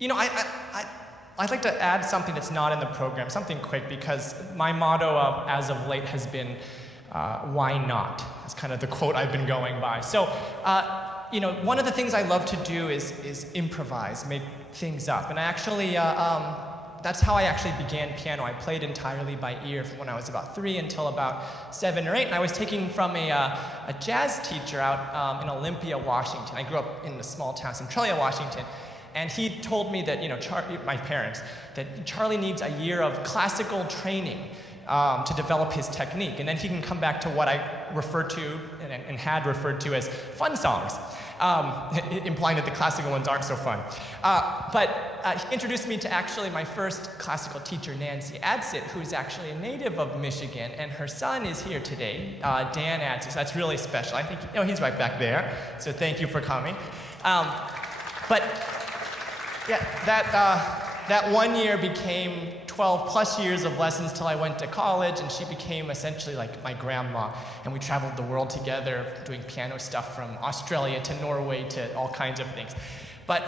I'd like to add something that's not in the program, something quick, because my motto as of late has been, why not? That's kind of the quote I've been going by. So, one of the things I love to do is improvise, make things up. And I actually, that's how I actually began piano. I played entirely by ear from when I was about 3 until about 7 or 8. And I was taken from a jazz teacher out in Olympia, Washington. I grew up in the small town, Centralia, Washington. And he told me that, my parents, that Charlie needs a year of classical training to develop his technique. And then he can come back to what I referred to and had referred to as fun songs, implying that the classical ones aren't so fun. But he introduced me to actually my first classical teacher, Nancy Adsit, who's actually a native of Michigan, and her son is here today, Dan Adsit. So that's really special. I think, he's right back there. So thank you for coming. But yeah, that 1 year became 12 plus years of lessons till I went to college, and she became essentially like my grandma. And we traveled the world together doing piano stuff from Australia to Norway to all kinds of things. But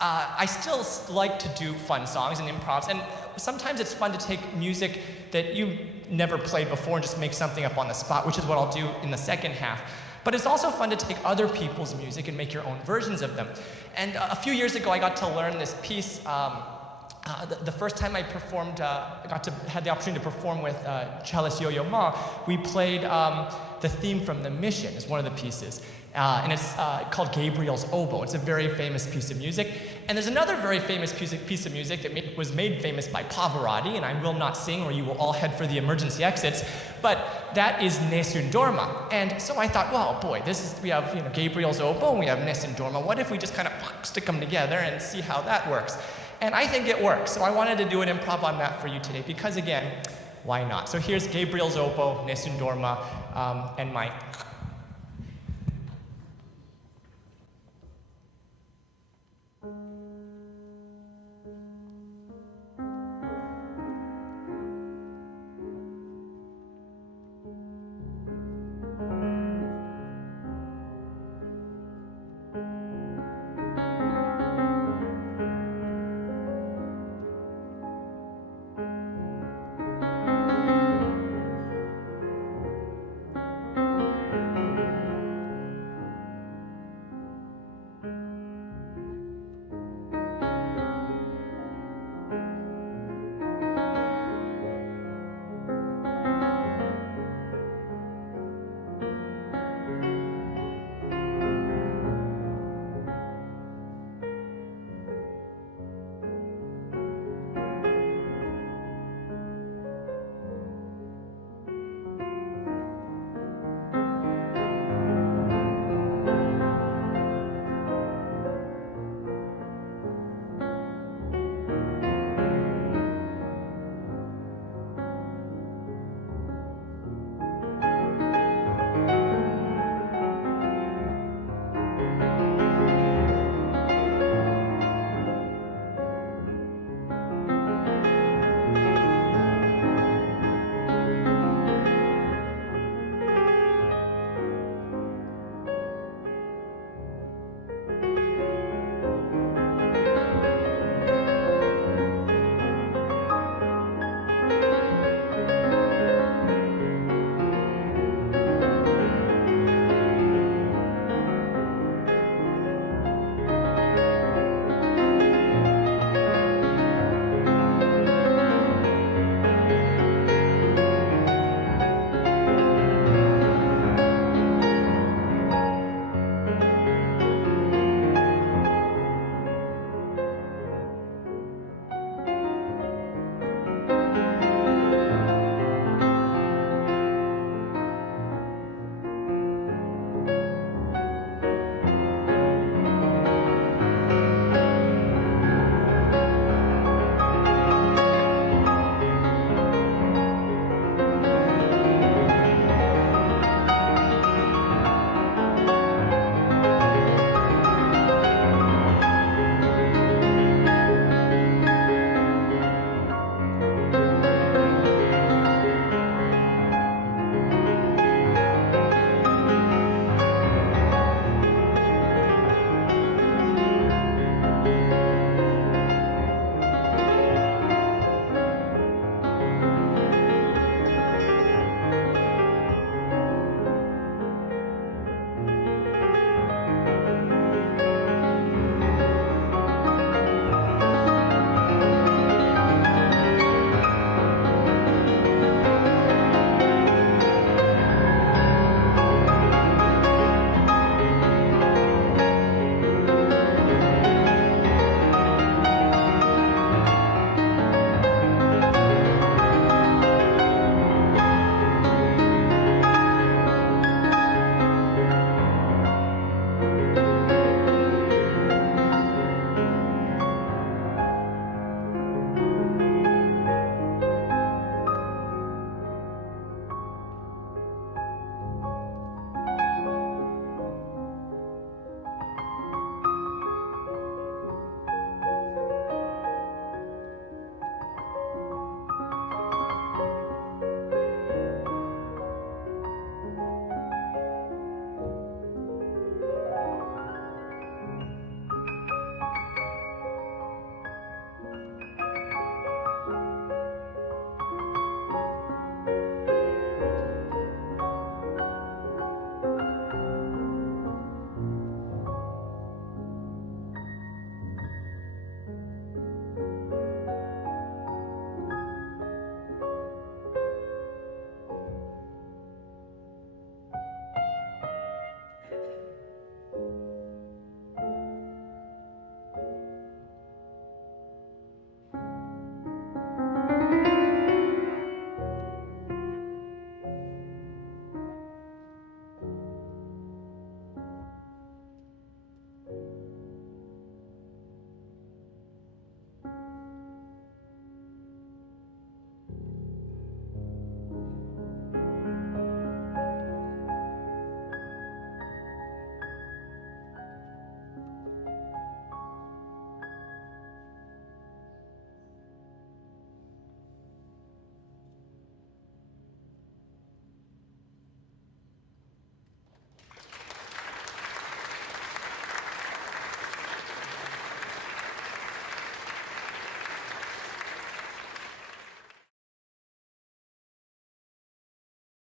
I still like to do fun songs and improvs, and sometimes it's fun to take music that you never played before and just make something up on the spot, which is what I'll do in the second half. But it's also fun to take other people's music and make your own versions of them. And a few years ago, I got to learn this piece. The first time I performed, had the opportunity to perform with cellist Yo-Yo Ma, we played the theme from The Mission as one of the pieces. And it's called Gabriel's Oboe. It's a very famous piece of music. And there's another very famous piece of music that was made famous by Pavarotti, and I will not sing or you will all head for the emergency exits, but that is Nessun Dorma. And so I thought, well, boy, we have Gabriel's Oboe and we have Nessun Dorma. What if we just kind of stick them together and see how that works? And I think it works. So I wanted to do an improv on that for you today because, again, why not? So here's Gabriel's Oboe, Nessun Dorma, and my